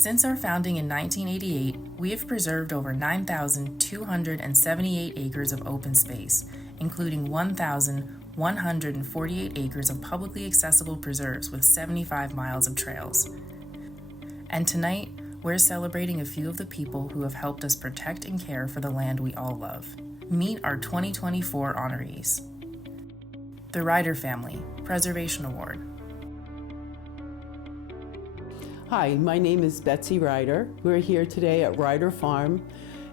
Since our founding in 1988, we have preserved over 9,278 acres of open space, including 1,148 acres of publicly accessible preserves with 75 miles of trails. And tonight, we're celebrating a few of the people who have helped us protect and care for the land we all love. Meet our 2024 honorees. The Ryder Family Preservation Award. Hi, my name is Betsy Ryder. We're here today at Ryder Farm.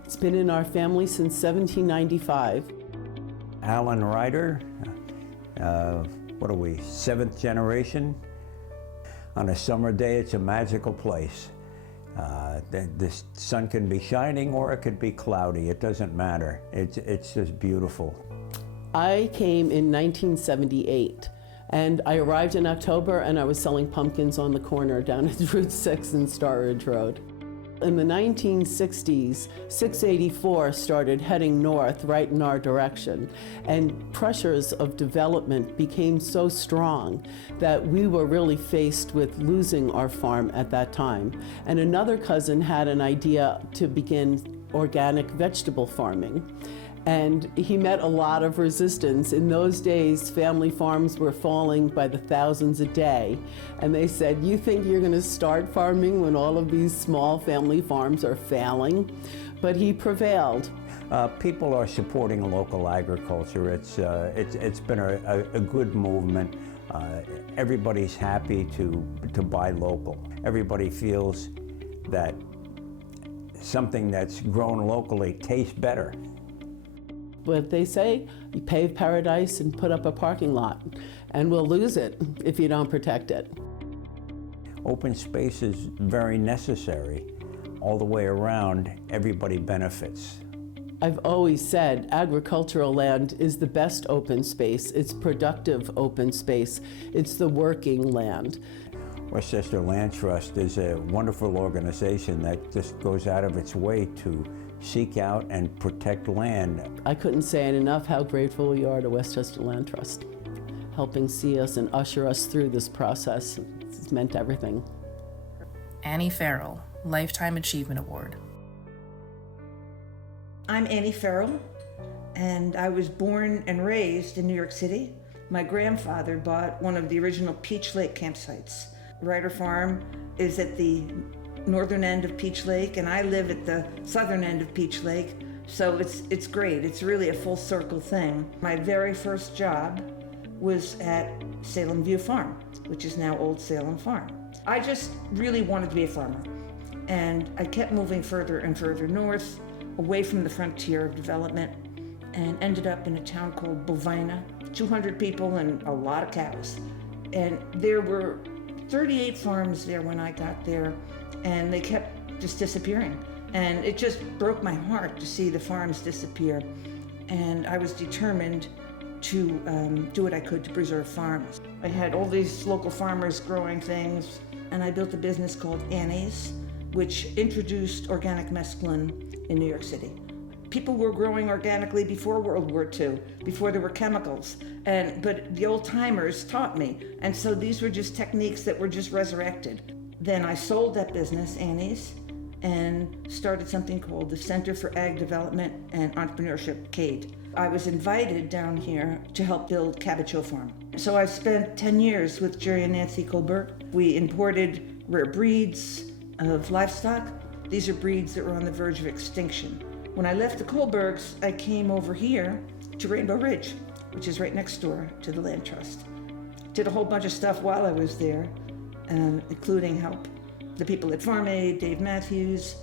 It's been in our family since 1795. Alan Ryder, what are we, 7th generation? On a summer day, it's a magical place. The sun can be shining or it could be cloudy. It doesn't matter. It's just beautiful. I came in 1978. And I arrived in October and I was selling pumpkins on the corner down at Route 6 and Star Ridge Road. In the 1960s, 684 started heading north right in our direction, and pressures of development became so strong that we were really faced with losing our farm at that time. And another cousin had an idea to begin organic vegetable farming. And he met a lot of resistance. In those days, family farms were falling by the thousands a day. And they said, you think you're gonna start farming when all of these small family farms are failing? But he prevailed. People are supporting local agriculture. It's been a good movement. Everybody's happy to buy local. Everybody feels that something that's grown locally tastes better. But they say, you pave paradise and put up a parking lot, and we'll lose it if you don't protect it. Open space is very necessary. All the way around, everybody benefits. I've always said agricultural land is the best open space. It's productive open space. It's the working land. Westchester Land Trust is a wonderful organization that just goes out of its way to seek out and protect land. I couldn't say it enough how grateful we are to Westchester Land Trust, helping see us and usher us through this process. It's meant everything. Annie Farrell, Lifetime Achievement Award. I'm Annie Farrell, and I was born and raised in New York City. My grandfather bought one of the original Peach Lake campsites. Ryder Farm is at the northern end of Peach Lake, and I live at the southern end of Peach Lake, so it's great. It's really a full circle thing. My very first job was at Salem View Farm, which is now Old Salem Farm. I just really wanted to be a farmer, and I kept moving further and further north, away from the frontier of development, and ended up in a town called Bovina, 200 people and a lot of cows. And there were 38 farms there when I got there, and they kept just disappearing. And it just broke my heart to see the farms disappear. And I was determined to do what I could to preserve farms. I had all these local farmers growing things, and I built a business called Annie's, which introduced organic mesclun in New York City. People were growing organically before World War II, before there were chemicals, but the old timers taught me. And so these were just techniques that were just resurrected. Then I sold that business, Annie's, and started something called the Center for Ag Development and Entrepreneurship, CADE. I was invited down here to help build Cabbage Hill Farm. So I spent 10 years with Jerry and Nancy Kohlberg. We imported rare breeds of livestock. These are breeds that were on the verge of extinction. When I left the Kohlbergs, I came over here to Rainbow Ridge, which is right next door to the Land Trust. Did a whole bunch of stuff while I was there, including help the people at Farm Aid, Dave Matthews.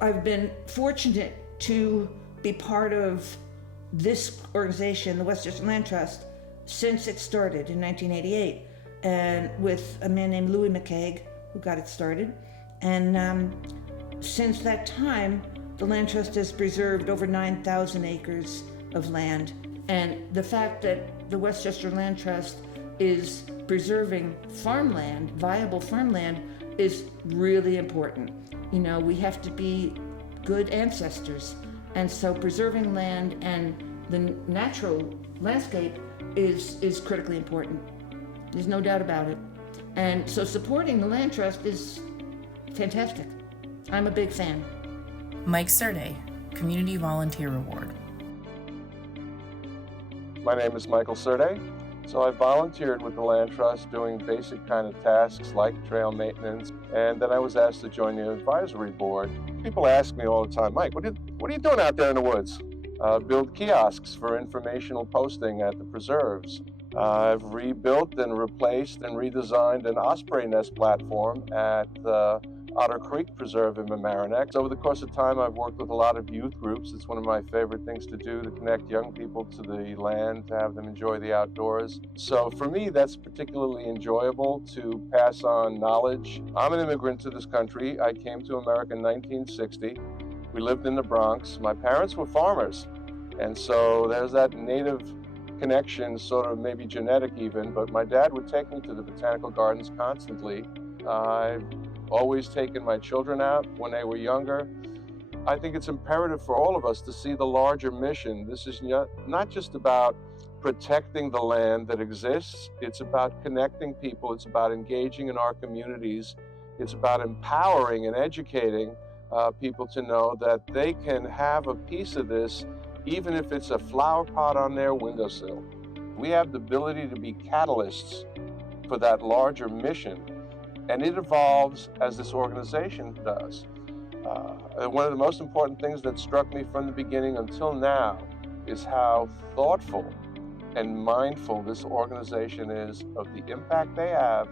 I've been fortunate to be part of this organization, the Westchester Land Trust, since it started in 1988, and with a man named Louis McCaig, who got it started. And since that time, the Land Trust has preserved over 9,000 acres of land. And the fact that the Westchester Land Trust is preserving farmland, viable farmland, is really important. You know, we have to be good ancestors. And so preserving land and the natural landscape is critically important. There's no doubt about it. And so supporting the Land Trust is fantastic. I'm a big fan. Mike Surdej, Community Volunteer Award. My name is Michael Surdej. So I volunteered with the Land Trust doing basic kind of tasks like trail maintenance, and then I was asked to join the advisory board. People ask me all the time, Mike, what are you doing out there in the woods? Build kiosks for informational posting at the preserves. I've rebuilt and replaced and redesigned an osprey nest platform at Otter Creek Preserve in Mamaroneck. Over the course of time, I've worked with a lot of youth groups. It's one of my favorite things to do, to connect young people to the land, to have them enjoy the outdoors. So for me, that's particularly enjoyable, to pass on knowledge. I'm an immigrant to this country. I came to America in 1960. We lived in the Bronx. My parents were farmers. And so there's that native connection, sort of maybe genetic even, but my dad would take me to the botanical gardens constantly. I've always taken my children out when they were younger. I think it's imperative for all of us to see the larger mission. This is not just about protecting the land that exists. It's about connecting people. It's about engaging in our communities. It's about empowering and educating people to know that they can have a piece of this, even if it's a flower pot on their windowsill. We have the ability to be catalysts for that larger mission. And it evolves as this organization does. One of the most important things that struck me from the beginning until now is how thoughtful and mindful this organization is of the impact they have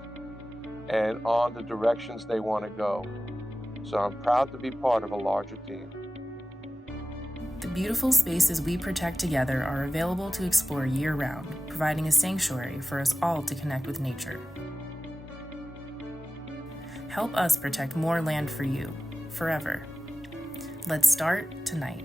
and on the directions they want to go. So I'm proud to be part of a larger team. The beautiful spaces we protect together are available to explore year-round, providing a sanctuary for us all to connect with nature. Help us protect more land for you, forever. Let's start tonight.